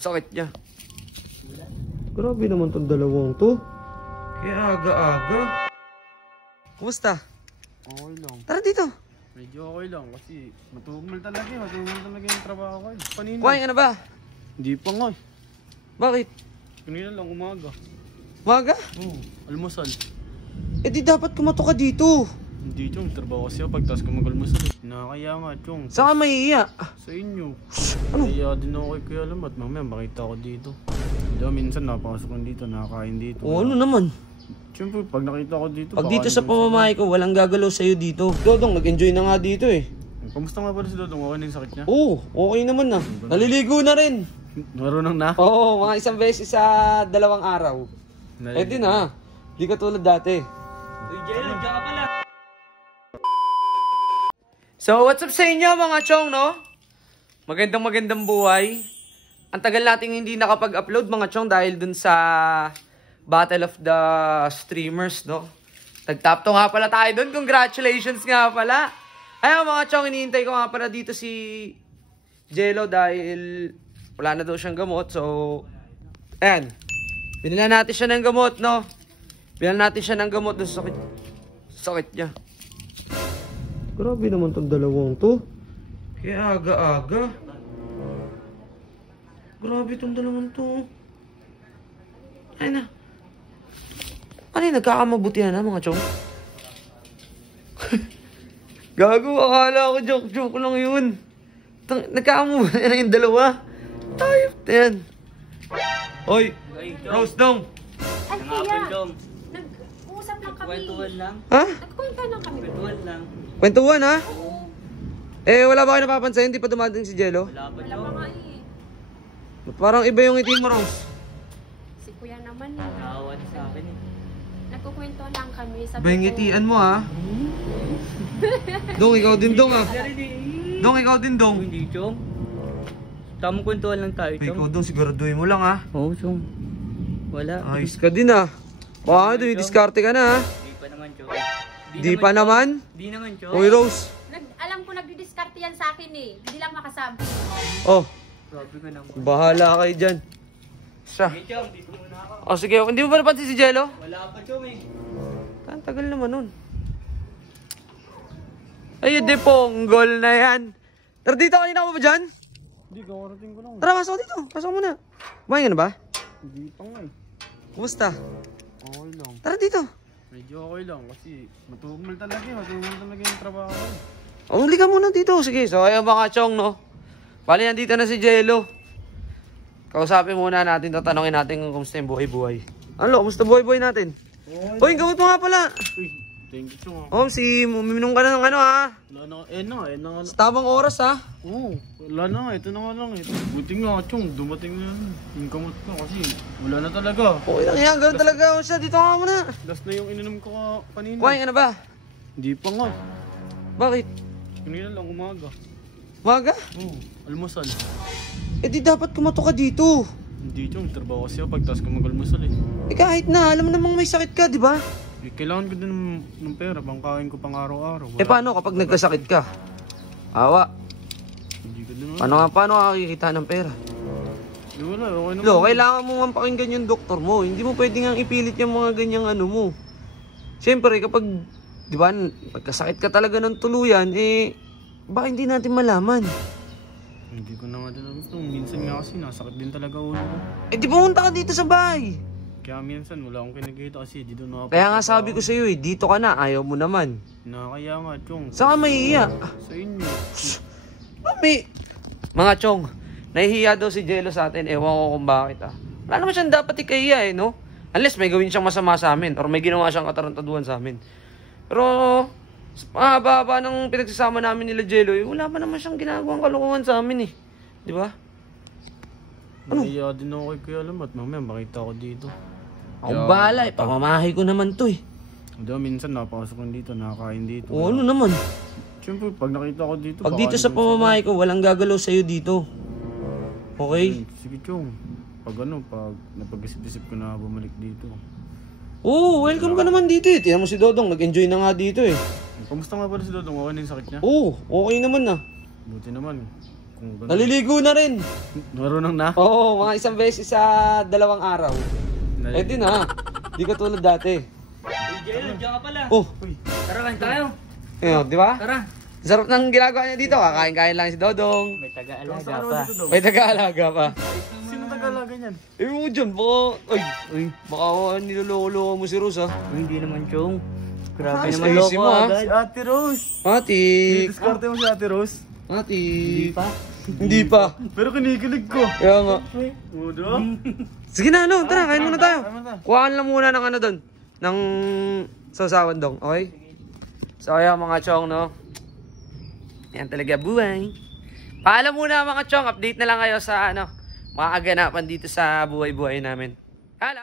Sakit niya. Grabe naman tong dalawang to. Kaya aga-aga. Kumusta? Okay lang. Tara dito. Medyo okay lang kasi matumal talaga yung trabaho ko. Kanina. Kumain ka na ba? Hindi pa nga. Bakit? Kanina lang umaga. Umaga? Oo, almusal. Eh di dapat kumato ka dito. Hindi chong, trabaho kasi ako pagtas ko mag-almusal. Nakakaya nga chong. Saan ka mahihiya? Sa inyo. Ano? Kaya din ako kay Kuya Lamat. Mamaya makita ko dito. Diba minsan napasok ko dito, nakakain dito. O ano naman? Siyempre pag nakita ko dito. Pag dito sa pamamahay ko, walang gagalaw sa'yo dito. Dodong, nag-enjoy na nga dito eh. Kamusta nga pala si Dodong? Okay na yung sakit niya? Oo, okay naman na. Naliligo na rin. Marunong na? Oo, mga isang beses sa 2 araw. Eh di na. Di ka tulad dati. Uy, Jello, diyan ka pala. So, what's up sa inyo mga chong, no? Magandang buhay. Ang tagal nating hindi nakapag-upload mga chong dahil dun sa Battle of the Streamers, no? Nag-top to nga pala tayo dun. Congratulations nga pala. Ayun mga chong, hinihintay ko nga pala dito si Jello dahil wala na daw siyang gamot. So, ayan. Binila natin siya ng gamot, no? Binila natin siya ng gamot dun sa sakit niya. Grabe naman tong dalawang to. Kaya aga-aga. Grabe tong dalawang to. Ay na. Ano yung nagkakamabutihan na mga chong? Gago, akala ko joke lang yun. Nagkakamabutihan na yung dalawa. Tayop na yan. Oy, Rose Dong. Ay, kaya. Nag-uusap lang kami. Kwentuhan lang. Ha? Nagkwento lang kami. Kwentuhan lang. Kwentuhan ha? Oo. Eh, wala ba kayo napapansin? Hindi pa dumating si Jello? Wala pa Wala pa Jom. nga eh. Parang iba yung ngiti mo, Rose. Si Kuya naman eh. Nakawan sa akin eh. Nagkukwento lang kami. Sabi Iba yung ngitian mo ha? Dong, ikaw din dong ha? Dong, ikaw din dong. Hindi, Chong. Tamang kwentuhan lang tayo, Ay, ikaw Chong. dong, siguraduhin mo lang ha? Oo, Chong. Wala. Ayos ka din ha? Baka dumidiskarte ka na ha? Di pa naman, Chong. Di pa naman? Di naman, Chong. Uy, Rose. alam ko nagdidiskarte yan sa akin eh. Hindi lang makasabi. Oh, Grabe ka naman. bahala kayo dyan. Siya. Hey, Chong, dito muna ako. Oh, sige. Hindi mo ba napansin si Jello? Wala pa, Chong eh. Ang tagal naman nun. Ay, di ponggol na yan. Tara dito, kanina ka ba dyan? Hindi, kakarating ko lang. Tara, pasok dito. Pasok muna. Kumain ka na ba? Hindi pa nga eh. Kumusta? Okay lang. Tara dito. Medyo okay lang kasi matumal talaga yung trabaho ko. Umuli ka muna dito. Sige, so ayun mga chong, no? Bali, nandito na si Jello. Kausapin muna natin, tatanungin natin kung kumusta yung buhay-buhay. Ano, kumusta buhay-buhay natin? Uy, gamot mo nga pala. Uy, thank you chong. Uminom ka na ng ano ha? Wala na, Sa tamang oras ha? Oo, wala na nga, ito na nga lang. Buti nga chong, dumating na yung kamot ko kasi wala na talaga. Okay lang yan, ganoon talaga siya. Dito ka muna. Last na yung ininom ko kanina. Kumain ka na ba? Hindi pa nga. Bakit? Kanina lang umaga. Umaga? Oo, almusal. Eh di dapat kumato ka dito. Hindi chong, trabaho kasi ako pagtas ko mag-almusal eh. Eh kahit na, alam mo namang may sakit ka, di ba? Eh, kailangan ko din ng pera, pangkain ko pang araw-araw. Eh paano kapag nagkasakit ka? Awa. Hindi ko din Paano ka kikita ng pera? Eh, wala, okay naman. Lo, kailangan mo nga pakinggan yung doktor mo. Hindi mo pwede nga ipilit yung mga ganyang ano mo. Siyempre, kapag, di ba, pagkasakit ka talaga ng tuluyan, eh, baka hindi natin malaman. Hindi ko na nga din alam ito. Minsan nga kasi nasakit din talaga ulo ko. Eh, di pumunta ka dito sa bahay. Kaya minsan wala akong kinagkita kasi dito na ako. Kaya nga sabi ko sa'yo eh, dito ka na, ayaw mo naman. Nakakaya nga, chong. Saan ka mahihiya? Sa inyo. Mami! Mga chong, nahihiya daw si Jello sa atin. Ewan ko kung bakit ah. Wala naman siyang dapat ikahiya eh, no? Unless may gawin siyang masama sa amin or may ginawa siyang katarantaduhan sa amin. Pero, sa haba-haba ng pinagsasama namin nila Jello, eh, wala pa naman siyang ginagawang kalokohan sa amin eh. Di ba? Ano? Nakakaya din ako kay Kuya Lamat. Mamaya makita ko dito. Akong bahala eh, pamamahay ko naman to eh. Diba minsan napasok ko dito, nakakain dito. O ano naman? Siyempre, pag nakita ko dito, Pag dito sa pamamahay ko, walang gagalaw sa'yo dito. Okay? Sige, chong. Pag napag-isip-isip ko na bumalik dito. Oo, welcome ka naman dito eh. Tingnan mo si Dodong, nag-enjoy na nga dito eh. Kamusta nga pala si Dodong? Okay na yung sakit niya? Oo, okay naman na. Buti naman. Naliligo na rin. Marunong na. Oo, mga isang beses sa 2 araw. Eh di na. Di ka tulad dati. Uy, Jello, diyan ka pala. Oh, Tara, kain tayo. ayun, di ba? Tara. Sarap ng ginagawa niya dito. Kakain-kain lang si Dodong. May taga-alaga Saan pa. dito daw? May taga-alaga pa. Sino tagalaga niyan? Eh mo dyan, baka niloloko mo si Rose, ha? Uy, hindi naman, Chong. Grabe Ay, naman easy loko mo, ha? agad. Si Ate Rose. Ati. Diskarte mo si Ate Rose. Ati. Pa? Hindi pa. Pero kinikilig ko. Kaya nga. Mudo. Sige na, ano, tara, kain muna tayo. Tama na. Kuhaan lang muna ng ano doon. Ng sausawan dong, okay? So, ayan mga chong, no? Yan talaga buhay. Paalam muna mga chong, update na lang kayo sa ano, mga aganapan dito sa buhay-buhay namin. Paalam!